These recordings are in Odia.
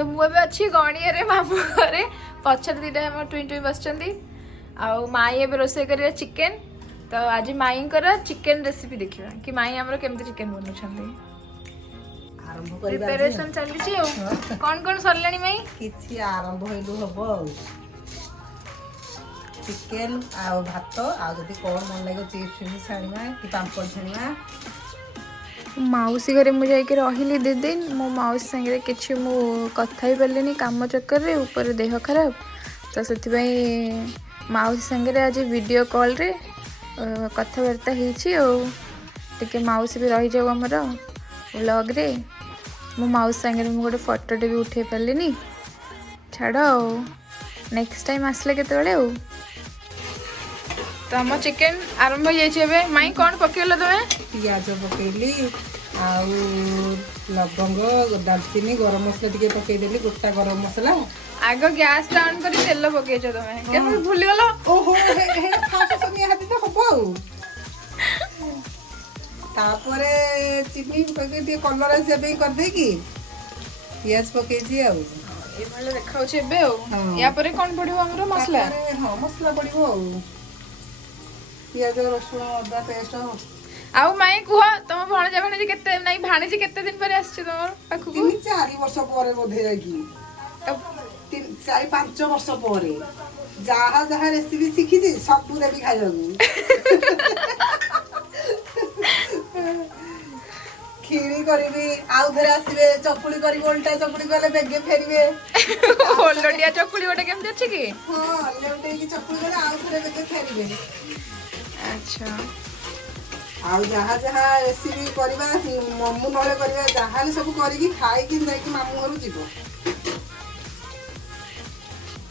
तो मुझे अच्छी गणिया मामू घरे पछर दीटा हम टुई टुई बस माई ए रोसे कर चिकेन तो आज माई चिकेन रेसिपी देखा कि माई आमर केमती चिकेन बनाऊँ प्रिपरेशन चली कौन कौन सरला माई किछि आरंभ होइलु हबो चिकेन आ भात आ जदी कोन मन लागो चिप्स छाणीमा कि पापड़ छाणीमा मौसी घरे मुझे रही दे दिन मो मौसी संगे किसी मु कथा ही पारे काम चक्कर रे ऊपर देह खराब तो से मौसी संगे आज वीडियो कॉल रे कथबार्ता होती मौसी भी रही जाऊ आमर व्लॉग रे मो मौसी संगे मु गोटे फोटोटे भी उठे पारे छाड़ नेक्स्ट टाइम आसले केतबेले तो आम चिकेन आरंभ हो जाए माई कौन पकेल तुम्हें पियाज पकेली आउ लवंग दालचीनी गरम मसला टिके पकेदेली गोटा गरम मसला आग गैस ऑन कर तेल पकेच तुम्हें केमन भूली गलो ओहो हे फास्ट समय हाथी तो हबो तापरे चिनी पके टिके कलर आसे पे कर दे की पियाज पकेजी आ ए भले देखाउ छे बे या परे कोन पडिबो हमरो मसला हां मसला पडिबो पियाज रसुण अदा पेस्ट आउ माई कुह तुम भाणजा भाणजी केते नहीं भाणजी केते दिन पर आछी तुम पाखु 3-4 वर्ष परे बोधे जाकी 4-5 वर्ष परे जहा जहा रेसिपी सीखी छी सब देबी खाइबू खीरी करबी आउ धरे आसीबे चकुली करबी उल्टा चकुली करले बेगे फेरिबे ओलडिया चकुली गोटे केमते अछि की हां लेउटे की चकुली करे आउ धरे बेगे फेरिबे अच्छा आउ जहा जहा रेसिपी करबा मम्मू नले करबा जहा सब करिकी खाई कि जाई कि मामू घर जीवो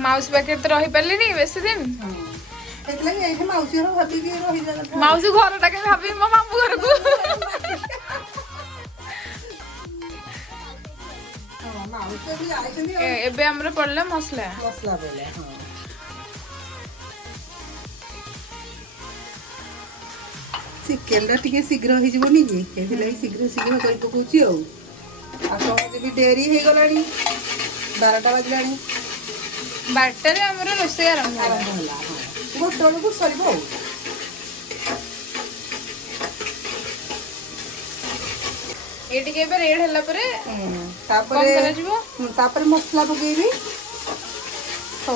माउस पैकेट तो रही पारली नहीं बेसी दिन एतला कि एठे माउसी घर भाबी कि रही जागा माउसी घर टाके भाबी मो मामू घर को हां माउसी भी आइछनी एबे हमरे पड़ले मसला बेले हां चिकेन टा टिके शीघ्र हो जीवनी कि केथिला शीघ्र शीघ्र कर पकोची आ समझ भी डेरी हे गलानी 12टा बजलानी 12टा रे हमरो रोसे आरंभ होला गोटोल को सरीबो ए टिके बे रेड हला परे तापरे मसला पकेबी हो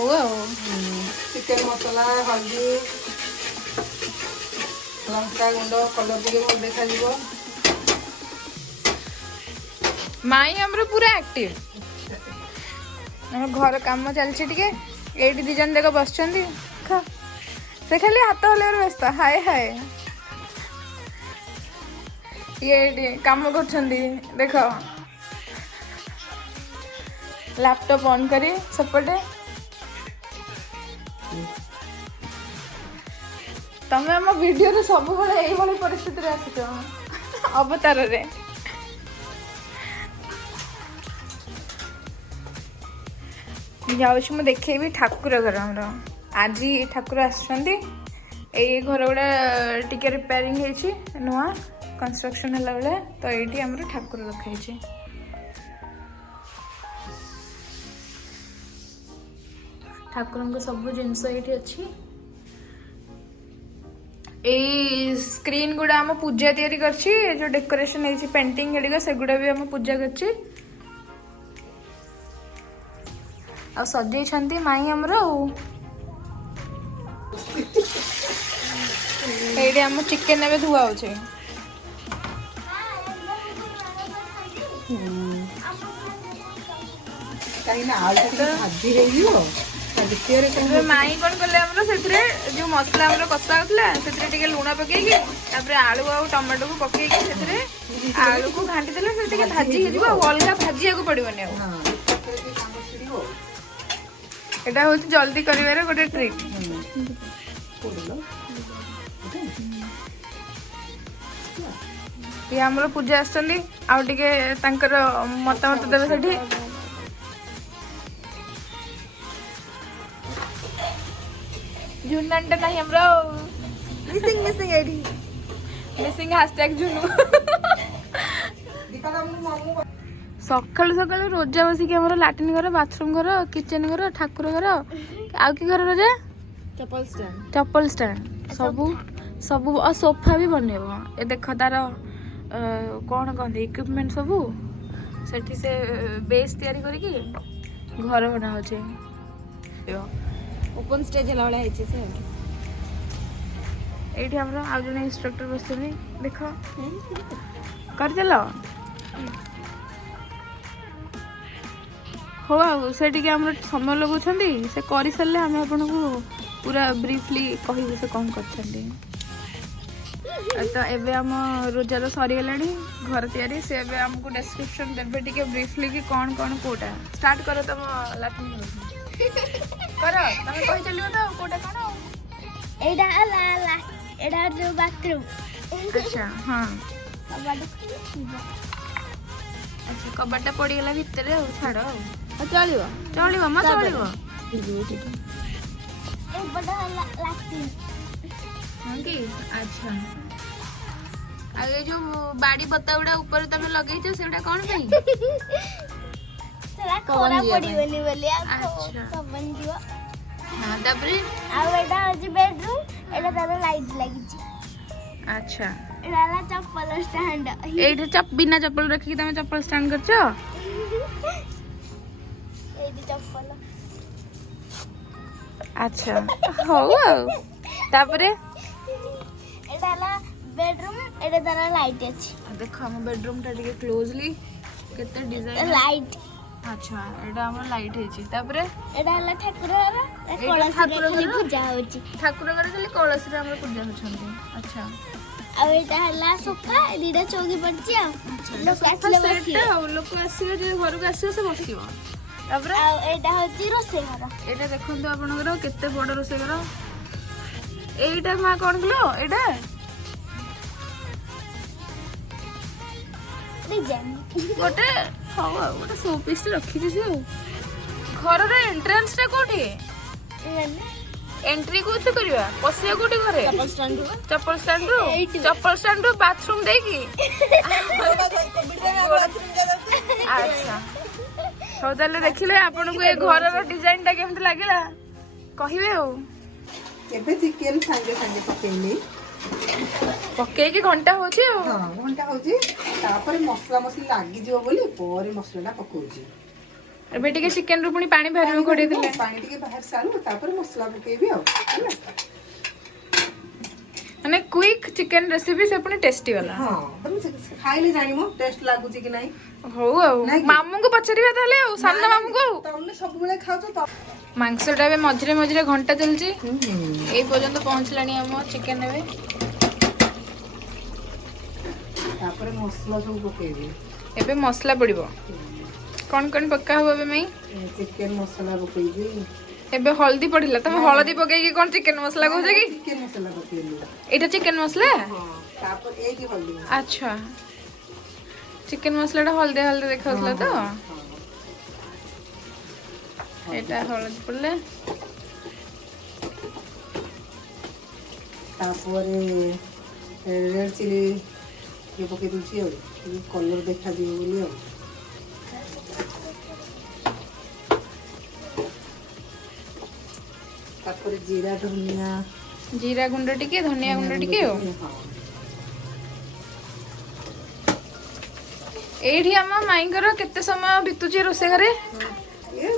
चिकेन मसला हल्दी लंका गुंड कलर टिके देखा जीवो माई हमरो पूरा एक्टिव घर काम चलछि टिके एटी दी जन देखो बसचंदी खा से खाली हाथ हले व्यस्त हाय हाय ये काम करछंदी देखो लैपटॉप ऑन करी सपटे तमे हम वीडियो रे सब बळे एई बळे परिस्थिति रे आछो अवतार रे जाऊँ मुझे देखेबी ठाकुर घर आमर आज ठाकुर आसुँच ये घर गुड़ा टिके रिपेयरिंग होती नुआ कंस्ट्रक्शन है बेले तो ये आमर ठाकुर रखाई ठाकुर सब जिनस ये अच्छी ये स्क्रीन गुड़ा आम पूजा तैयारी करछि जो डेकोरेशन है पेंटिंग हेडिका सेगुड़ा भी आम पूजा करछि आ सजई माई आमर ये आम चिकेन ए धुआ हो माई कौन कले जो मसला कषा होता से लुण पकईकि आलू आ टमाटो को पकईकि आलू को घाटी देले भाजी हो अलग भाजिया को पड़ोनी एटा हूँ जल्दी करिवार गोटे ट्रिक ये आमर पूजा आसुँच मतामत देवे सेठी झुन्नाटा नहीं हमरा मिसिंग मिसिंग एडी मिसिंग हैशटैग झुनु ସକାଳୁ ସକାଳୁ ରୋଜା ବସିକି ଆମର ଲାଟ୍ରିନ୍ ଘର, ବାଥରୁମ୍ ଘର, କିଚେନ୍ ଘର, ଠାକୁର ଘର, ଆଉ କି ଘର ରୋଜା? ଚପଲ ଷ୍ଟାଣ୍ଡ ସବୁ ସବୁ ଆଉ ସୋଫା ବି ବନେଇବ। ଏ ଦେଖ ତାର କ'ଣ କହନ୍ତି ଇକ୍ୟୁପମେଣ୍ଟ ସବୁ ସେଠି ସେ ବେସ୍ ତିଆରି କରିକି ଘର ବନା ହଉଛି। ଓପନ ଷ୍ଟେଜ ହେଲା ଭଳିଆ ହେଇଛି ସେ। ଏଇଠି ଆମର ଆଉ ଜଣେ ଇନଷ୍ଟ୍ରକ୍ଟର ବସିଛନ୍ତି, ଦେଖ କରିଦେଲ। ହଉ ଆଉ ସେ ଟିକେ ଆମର ସମୟ ଲଗାଉଛନ୍ତି, ସେ କରିସାରିଲେ ଆମେ ଆପଣଙ୍କୁ ପୁରା ବ୍ରିଫଲି କହିବୁ ସେ କ'ଣ କରିଛନ୍ତି। ତ ଏବେ ଆମ ରୋଜାର ସରିଗଲାଣି ଘର ତିଆରି। ସେ ଏବେ ଆମକୁ ଡେସ୍କ୍ରିପସନ୍ ଦେବେ ଟିକେ ବ୍ରିଫଲି କି କ'ଣ କ'ଣ କୋଉଟା। ଷ୍ଟାର୍ଟ କର ତମ ଲାଟ୍ରିନ୍ କର, ତମେ କହି ଚାଲିବ ତ କୋଉଟା କ'ଣ। ଏଇଟା ହେଲା ଏଇଟା ଯୋଉ ବାଥରୁମ୍। ଆଚ୍ଛା ହଁ ଆଚ୍ଛା କବାଟଟା ପଡ଼ିଗଲା ଭିତରେ ଆଉ ଛାଡ଼ ଆଉ ଚଳିବ ଚଳିବ ମା ଚଳିବ। ଏପଟେ ହେଲା ଲାଟ୍ରିନ୍। ହଁ କି ଆଚ୍ଛା। ଆଉ ଏ ଯୋଉ ବାଡ଼ି ବତା ଗୁଡ଼ା ଉପରେ ତମେ ଲଗେଇଛ ସେଗୁଡ଼ା କ'ଣ ପାଇଁ? ସେଟା ଖରା ପଡ଼ିବନି ବୋଲି ଆଚ୍ଛା ପବନ ଯିବ। ହଁ ତାପରେ ଆଉ ଏଇଟା ହଉଛି ବେଡରୁମ୍। ଏଇଟା ତାର ଲାଇଟ୍ ଲାଗିଛି। ଆଚ୍ଛା ଏଇଟା ହେଲା ଚପଲ ଷ୍ଟାଣ୍ଡ। ଏଇଠି ବିନା ଚପଲ ରଖିକି ତମେ ଚପଲ ଷ୍ଟାଣ୍ଡ କରିଛ? ଏଇଠି ଚପଲ। ଆଚ୍ଛା ହଉ ଆଉ ତାପରେ ଏଇଟା ହେଲା ବେଡରୁମ୍। ଏଇଟା ତାର ଲାଇଟ୍ ଅଛି। ଦେଖ ଆମ ବେଡରୁମଟା ଟିକେ କ୍ଲୋଜଲି କେତେ ଡିଜାଇନ ଲାଇଟ୍। ଆଚ୍ଛା ଏଇଟା ଆମର ଲାଇଟ୍ ହେଇଛି। ତାପରେ ଏଇଟା ହେଲା ଠାକୁର ଘର। ଠାକୁର ଘର ପୂଜା ହଉଛି। ଠାକୁର ଘର ଖାଲି କଳସୀରେ ଆମର ପୂଜା ହଉଛନ୍ତି। ଆଚ୍ଛା ଆଉ ଏଇଟା ହେଲା ସୋଫା। ଦିଟା ଚୌକି ପଡିଛି। ଆଉ ଲୋକ ଆସିଲେ ବସିବେ। ଲୋକ ଆସିବେ ଯେ ଘରକୁ ଆସିବ ସେ ବସିବ। ତାପରେ ଆଉ ଏଇଟା ହଉଛି ରୋଷେଇ ଘର। ଏଇଟା ଦେଖନ୍ତୁ ଆପଣଙ୍କର କେତେ ବଡ ରୋଷେଇ ଘର। ଏଇଟା ମା କ'ଣ କିଲୋ ଏଇଟା ଗୋଟେ ହଉ ଆଉ ଗୋଟେ ସୋ ପିସ୍ ରଖିଛି ସେ। ଘରର ଏଣ୍ଟ୍ରାନ୍ସ ଟା କୋଉଠି? ଏଣ୍ଟ୍ରି କୋଉଠି କରିବା? ପଶିବା କୋଉଠି ଘରେ? ଚପଲ ଷ୍ଟାଣ୍ଡରୁ ବାଥରୁମ୍ ଦେଇକି। ଆଚ୍ଛା ହଉ ତାହେଲେ ଦେଖିଲେ ଆପଣଙ୍କୁ ଏ ଘରର ଡିଜାଇନ ଟା କେମିତି ଲାଗିଲା କହିବେ ଆଉ। ଏବେ ଚିକେନ ସାଙ୍ଗେ ସାଙ୍ଗେ ପକେଇଲି, ପକେଇକି ଘଣ୍ଟା ହଉଛି ଆଉ। ହଁ ଘଣ୍ଟା ହଉଛି। ତାପରେ ମସଲା ମସଲି ଲାଗିଯିବ ବୋଲି ପରେ ମସଲାଟା ପକଉଛି। ଏବେ ଟିକେ ଚିକେନ ରୁ ପୁଣି ପାଣି ବାହାରିବ ଘୋଡେଇ ଦେଲେ। ପାଣି ଟିକେ ବାହାରି ସାରୁ ତାପରେ ମସଲା ପକେଇବି ଆଉ ହେଲା। ମାନେ କ୍ୱିକ୍ ଚିକେନ ରେସିପି ସେ ପୁଣି ଟେଷ୍ଟି ବାଲା। ହଁ ତମେ ଖାଇଲେ ଜାଣିବ ଟେଷ୍ଟ ଲାଗୁଛି କି ନାହିଁ। ହଉ ଆଉ ମାମୁଙ୍କୁ ପଚାରିବା ତାହେଲେ ଆଉ ସାନ ମାମୁଙ୍କୁ। ଆଉ ତମେ ସବୁବେଳେ ଖାଉଛ ତ। ମାଂସଟା ଏବେ ମଝିରେ ମଝିରେ ଘଣ୍ଟା ଚାଲିଛି। ଏଇ ପର୍ଯ୍ୟନ୍ତ ପହଞ୍ଚିଲାଣି ଆମ ଚିକେନ। ଏବେ ତାପରେ ମସଲା ସବୁ ପକେଇବି। ଏବେ ମସଲା ପଡିବ। କ'ଣ କ'ଣ ପକା ହବ ଏବେ ମାଇଁ? ଚିକେନ ମସଲା ପକେଇବି। ଏବେ ହଳଦୀ ପଡିଲା। ତମେ ହଳଦୀ ପକେଇକି କ'ଣ ଚିକେନ ମସଲା କହୁଛ କି? ଚିକେନ ମସଲା ପକେଇଲି। ଏଇଟା ଚିକେନ ମସଲା? ହଁ ତାପରେ ଏଇଠି ହଳଦୀ। ଆଚ୍ଛା ଚିକେନ ମସଲାଟା ହଳଦିଆ ହଳଦିଆ ଦେଖାଉଥିଲା ତ। ଏଇଟା ହଳଦୀ ପଡିଲେ ତାପରେ ରେଡ୍ ଚିଲି ଟିକେ ପକେଇ ଦଉଛି ଆଉ କଲର ଦେଖାଯିବ ବୋଲି ଆଉ। ତାପରେ ଜିରା ଗୁଣ୍ଡ ଟିକେ ଧନିଆ ଗୁଣ୍ଡ ଟିକେ ଆଉ। ଏଇଠି ଆମ ମାଇଙ୍କର କେତେ ସମୟ ବିତୁଛି ରୋଷେଇ ଘରେ?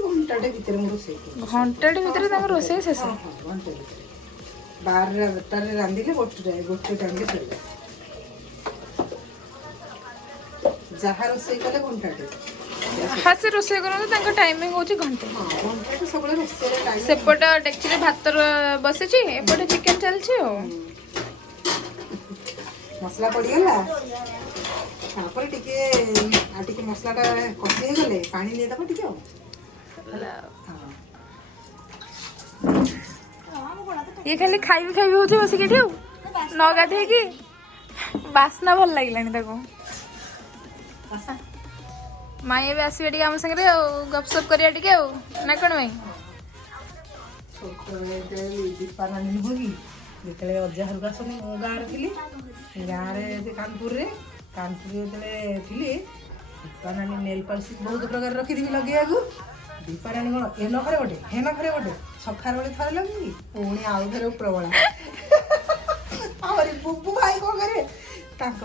ଘଣ୍ଟାଟେ ଭିତରେ ମୁଁ ରୋଷେଇ କରୁଛି। ଘଣ୍ଟାଟେ ଭିତରେ ତାଙ୍କ ରୋଷେଇ ଶେଷ? ଘଣ୍ଟେ ଭିତରେ। 12ଟାରେ ରାନ୍ଧିଲେ ଗୋଟେ ଟାଇମରେ ସରିବ। ଯାହା ରୋଷେଇ କଲେ ଘଣ୍ଟାଟେ। ଯାହା ସେ ରୋଷେଇ କରନ୍ତୁ ତାଙ୍କ ଟାଇମିଂ ହଉଛି ଘଣ୍ଟେ। ଘଣ୍ଟାଟେ ସବୁବେଳେ ରୋଷେଇରେ ଟାଇମ୍। ସେପଟ ଡେକ୍ଚିରେ ଭାତ ବସିଛି, ଏପଟେ ଚିକେନ ଚାଲିଛି ଆଉ। ମସଲା ପଡ଼ିଗଲା। ତାପରେ ଟିକେ ମସଲାଟା କଷି ହେଇଗଲେ ପାଣି ଦେଇଦେବ ଟିକେ ଆଉ। ଇଏ ଖାଲି ଖାଇବି ହଉଛି ବସିକି ଏଠି ଆଉ। ନ ଗାଧେଇକି ବାସ୍ନା ଭଲ ଲାଗିଲାଣି ତାକୁ। ମାଇଁ ଏବେ ଆସିବେ ଟିକେ ଆମ ସାଙ୍ଗରେ ଆଉ ଗପସପ କରିବା ଟିକେ ଆଉ ନା କ'ଣ ମାଇଁ? ଦୀପାରାଣୀ ଯିବ କି ଯେତେବେଳେ ଅଜା ଘରକୁ ଆସନ୍ତି ମୁଁ ଗାଁରେ ଥିଲି। ଗାଁରେ କାନପୁରରେ ଯେତେବେଳେ ଥିଲି ଦୀପାରାଣୀ ନେଲ୍ ପଲିସ୍ ବହୁତ ପ୍ରକାର ରଖିଥିବି ଲଗେଇବାକୁ। ଦୀପାରାଣୀ କ'ଣ ଏ ନଖରେ ଗୋଟେ ହେ ନଖରେ ଗୋଟେ ସକାଳ ବେଳେ ଥରେ ଲଗେଇକି ପୁଣି ଆଉ ଥରେ ଉପରବେଳା। ଆହୁରି ବୁବୁ ଭାଇ କ'ଣ କରିବେ ତାଙ୍କ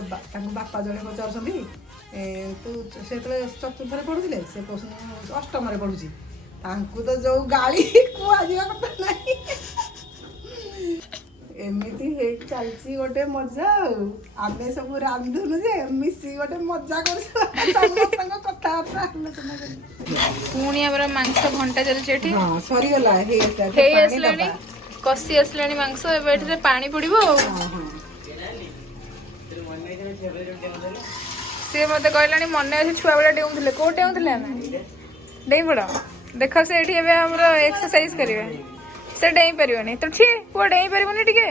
ବାପା ଜଣେ ପଚାରୁଛନ୍ତି ତୁ ସେ ଯେତେବେଳେ ଚତୁର୍ଥରେ ପଢ଼ୁଥିଲେ ସେ କହୁଛନ୍ତି ଅଷ୍ଟମରେ ପଢ଼ୁଛି। ତାଙ୍କୁ ତ ଯୋଉ ଗାଳି କୁହାଯିବା କଥା ନାହିଁ। ଏମିତି ହେଇ ଚାଲିଛି ଗୋଟେ ମଜା ଆଉ। ଆମେ ସବୁ ରାନ୍ଧୁନୁ ଯେ ମିଶିକି ଗୋଟେ ମଜା କରୁଛୁ ସମସ୍ତଙ୍କ କଥାବାର୍ତ୍ତା ଆଲୋଚନା କରି। ପୁଣି ଆମର ମାଂସ ଘଣ୍ଟା ଚାଲିଛି ଏଠି। ହଁ ସରିଗଲା ହେଇ ଆସିଲାଣି କଷି ଆସିଲାଣି ମାଂସ। ଏବେ ଏଠିରେ ପାଣି ପଡିବ ଆଉ। ସେ ମତେ କହିଲାଣି ମନେ ଅଛି ଛୁଆ ବେଳେ ଡେଉଁଥିଲେ। କୋଉ ଡେଉଁଥିଲେ ଆମେ ଡେଇଁ ପଡ। ଦେଖ ସେ ଏଠି ଏବେ ଆମର ଏକ୍ସରସାଇଜ କରିବେ। ସେ ଡେଇଁ ପାରିବନି ତ ଛି ପୁଅ ଡେଇଁ ପାରିବନି ଟିକେ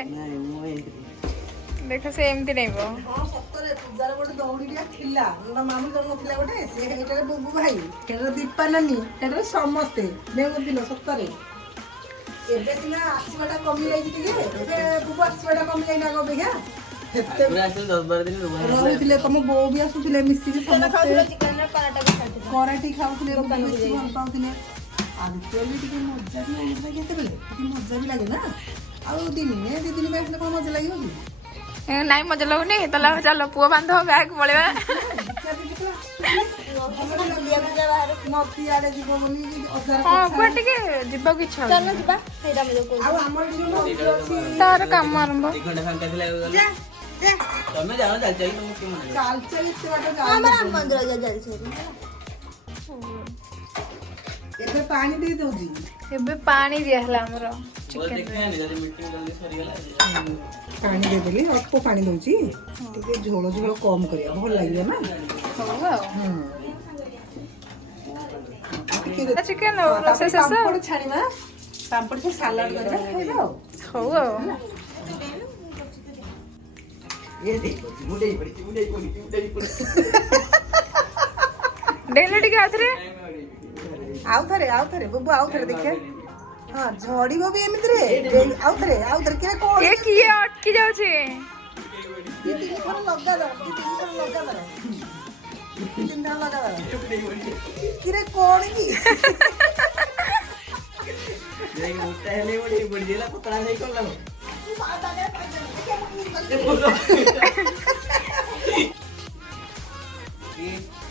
ଦେଖ ସେ ଏମିତି ଡେଇଁବ। ହଁ ସତରେ ପୂଜାର ଗୋଟେ ଦଉଡ଼ିଟା ଥିଲା ମୋ ମାମୁଁ ଜନ୍ମ ଥିଲା ଗୋଟେ ସେ ହେଇଟାରେ ବୁବୁ ଭାଇ ସେଟାରେ ଦୀପା ନାନୀ ସେଟାରେ ସମସ୍ତେ ଡେଉଁଥିଲ ସତରେ। ଏବେ ସିନା ଆସିବାଟା କମି ଯାଇଛି ଟିକେ ଏବେ ବୁବୁ ଆସିବାଟା କମି ଯାଇନା ଆଗ ଅପେକ୍ଷା। ରହୁଥିଲେ ତମ ବୋଉ ବି ଆସୁଥିଲେ ମିଶିକି ସମସ୍ତେ କରାଟି ଖାଉଥିଲେ ବେଶୀ ଭଲ ପାଉଥିଲେ। ଆକ୍ଚୁଆଲି ଟିକେ ମଜା ବି ଲାଗିଥିଲା କେତେବେଳେ ଟିକେ ମଜା ବି ଲାଗେ ନା। ଆଉ ଦିନେ 2 ଦିନ ପାଇଁ କ'ଣ ମଜା ଲାଗିବ କି? ନାଇଁ ମଜା ଲାଗୁନି ତାହେଲେ ଚାଲ ପୁଅ ବାନ୍ଧ ବ୍ୟାଗ୍ ପଳେଇବା। ହଁ କୁଆଡେ ଟିକେ ଯିବାକୁ ଇଚ୍ଛା ତାର କାମ ଆରମ୍ଭ। ଏବେ ପାଣି ଦେଇ ଦଉଛି। ଏବେ ପାଣି ଦିଆ ହେଲା ଆମର ଚିକେନ। ପାଣି ଦେଇଦେଲି ଅଳ୍ପ ପାଣି ଦଉଛି ଟିକେ ଝୋଳ ଝୋଳ କମ କରିବା ଭଲ ଲାଗିବ ନା। ହଉ ଆଉ ଟିକେ ଚିକେନ ରୋଷେଇ ଶେଷ। ପାମ୍ପଡ଼ ଛାଣିବା ପାମ୍ପଡ଼ ଛାଣି ସାଲାଡ କରିବା ଖାଇବା ଆଉ। ହଉ ଆଉ ଡେଇଁଲେ ଟିକେ ଆଉ ଥରେ ବୁବୁ ଆଉ ଥରେ ଦେଖିଆ। ହଁ ଝଡିବ ବି ଏମିତିରେ ଆଉ ଥରେ କିଏ କୋଣ କିଏ ଅଟକି ଯାଉଛି। 2-3 ଥର ଲଗାଦାର କିରେ କଣ କି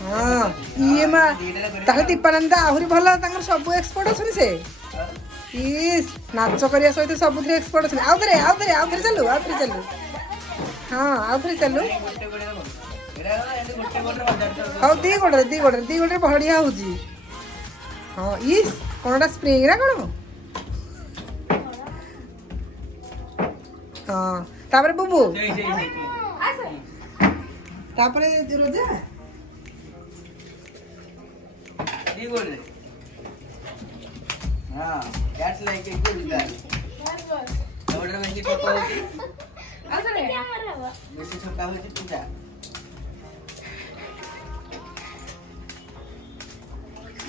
ହଁ ଇଏ ମା ତାହେଲେ ଦୀପାନନ୍ଦ ଆହୁରି ଭଲ ତାଙ୍କର ସବୁ ଏକ୍ସପର୍ଟ ଅଛନ୍ତି ସେ। ଇସ୍ ନାଚ କରିବା ସହିତ ସବୁଥିରେ ଏକ୍ସପର୍ଟ ଅଛନ୍ତି। ଆଉ ଥରେ ଚାଲୁ ହଁ ଆଉ ଥରେ ଚାଲୁ। ହଉ ଦି ଗୋଡ଼ରେ ବଢିଆ ହଉଛି। ହଁ ଇସ୍ କଣଟା ସ୍ପ୍ରିଙ୍ଗ ନା କଣ? ହଁ ତାପରେ ବୁବୁ ତାପରେ ରୋଜା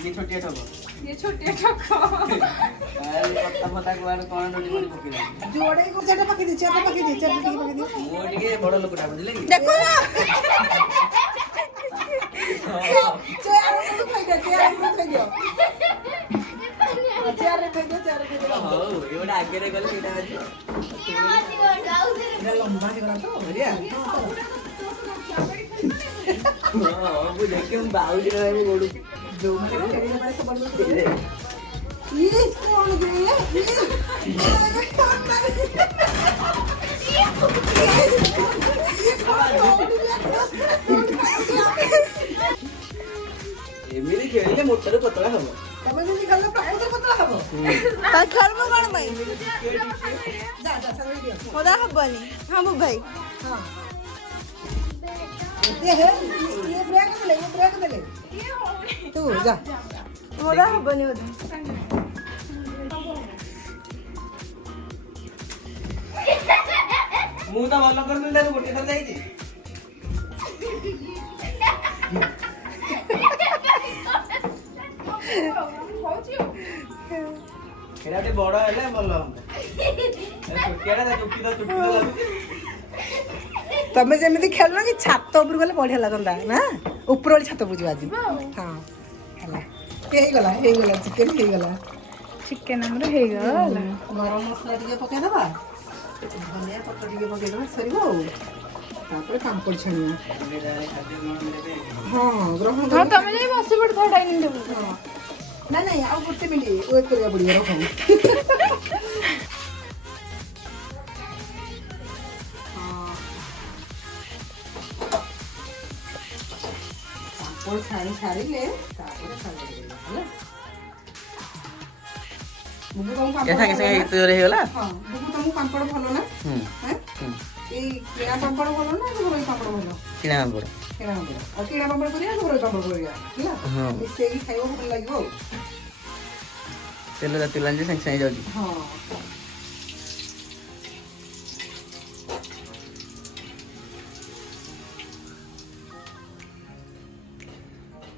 ଛୋଟିଆ ଠକ ଯୋଡ଼େ ଚାରିଟା ପକେଇ ବଡ ଲୋକଟା ବୁଝିଲେ କି ଦେଖ ନା ହଉ ଏଇଟା ଆଗରେ ଗଲେ ସେଇଟା ଲମ୍ବା ହେଇଗଲା ତ ବଢିଆ। ମୁଁ ଦେଖି ମୁଁ ବାଉଲି ରହିବ ଗୋଡୁ ଏମିତି ଖେଳିଲେ ମୋଟରେ ପତଳା ହବ। ତମେ ଯଦି ଖେଳିଲେ ପ୍ରକୃତରେ ପତଳା ହବ। ଖେଳିବ କଣ ପାଇଁ ମଜା ହବନି। ହଁ ବୁବୁ ଭାଇ ହଁ ये ब्रेक देले तू जा ମଜା ହବନି ବୋଧେ। ମୁଁ ତ ଭଲ କରୁଥିଲି ତାକୁ ଗୋଟେ ଥର ଯାଇଛି। ଏଟା ଟିକେ ବଡ ହେଲେ ଭଲ ହୁଅନ୍ତା। ଛୋଟିଆଟା ଚୁଟି ତ ଲାଗୁଛି। ତମେ ଯେମିତି ଖେଳୁନ କି ଛାତ ଉପରକୁ ଗଲେ ବଢିଆ ଲାଗନ୍ତା ନା। ଉପର ଛାତ ବୁଝିବ ଆଜି ହଁ ହେଲା ହେଇଗଲା ଚିକେନ ହେଇଗଲା ଚିକେନ ଆମର ହେଇଗଲା। ଗରମ ମସଲା ଟିକେ ପକେଇଦବା ଧନିଆ ପତ୍ର ଟିକେ ପକେଇଦବା ସରିବ ଆଉ ତାପରେ ପାମ୍ପଡ଼ ଛାଣିବା ହଁ ଗ୍ରହଣ ହଁ କରି ତମେ ଯାଇ ବସି ପଡିଥାଅ ଡାଇନିଂ ଟେବୁଲ। ହଁ ନାଇଁ ଆଉ ଗୋଟେ ମିନିଟ୍ ୱେଟ୍ କରିବାକୁ ପଡ଼ିବ ରଖ ପାମ୍ପଡ଼ ଛାଣି ସାରିଲେ ତାପରେ ସାରିଦେବା ହେଲା ବୁବୁ ତମକୁ ସାଙ୍ଗେ ପାମ୍ପଡ଼ ସାଙ୍ଗେ ଭଲ ନା? ଏତେ ଜୋରେ ହେଇଗଲା। ହଁ ବୁବୁ ତମକୁ ପାମ୍ପଡ଼ ଭଲ ନା ହୁଁ ହେଁ? ଏଇ କିଣା ପାମ୍ପଡ଼ ଭଲ ନା ଘରୋଇ ପାମ୍ପଡ଼ ଭଲ କିଣା ପାମ୍ପଡ଼। କିଣା ପାମ୍ପଡ଼ ଆଉ କିଣା ପାମ୍ପଡ଼ କରିବା ଘରୋଇ ପାମ୍ପଡ଼ କରିବା ହେଲା ହଁ। ମିଶେଇକି ଖାଇବ ଭଲ ଲାଗିବ ଆଉ ତେଲ ତାତିଲାଣି ଯେ ସାଙ୍ଗେ ସାଙ୍ଗେ ଯାଉଛି। ହଁ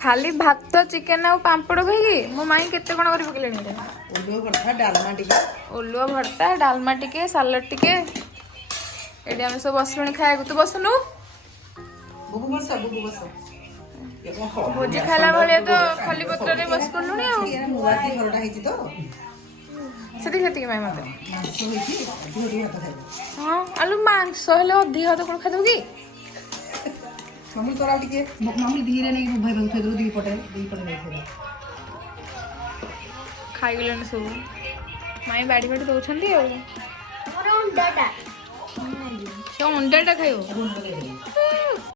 ଖାଲି ଭାତ ଚିକେନ ଆଉ ପାମ୍ପଡ଼ ଖାଇକି ମୋ ମାଇଁ କେତେ କଣ କରି ପକେଇଲେଣି ଏଇଟା। ଓଲୁଅ ଭର୍ତ୍ତା ଡାଲମା ଟିକେ ଓଲୁଅ ଭର୍ତ୍ତା ଡାଲମା ଟିକେ ସାଲାଡ ଟିକେ ଏଠି ଆମେ ସବୁ ବସିଲୁଣି ଖାଇବାକୁ। ତୁ ବସୁନୁ ବୁବୁ ବସ ଭୋଜି ଖାଇଲା ଭଳିଆ ତ ଖଲି ପତ୍ରରେ ବସି ପଡିଲୁଣି ଆଉ। ନୂଆ କି ଘରଟା ହେଇଛି ତ ସେତିକି ସେତିକି ମାଇଁ ମତେ ମାଂସ ହେଇଛି ଅଧିକ ଟିକେ ଭାତ ଖାଇବ ହଁ ଆଲୁ ମାଂସ ହେଲେ ଅଧିକ ଭାତ କଣ ଖାଇଦବୁ କି? ମାମୁଲି ତୋର ଆଉ ଟିକେ ମାମୁଲି ଧୀରେ ନେଇକି ଭାଇ ଭାଇ ଥୋଇଦେଲୁ ଦି ପଟେ ନେଇକି ଖାଇଗଲେଣି ସବୁ ମାଇଁ ବାଡ଼ି ବାଡ଼ି ଦଉଛନ୍ତି ଆଉ ଆମର ଅଣ୍ଡାଟା ସେ ଅଣ୍ଡାଟା ଖାଇବ। ଥୋଇଦେଲୁ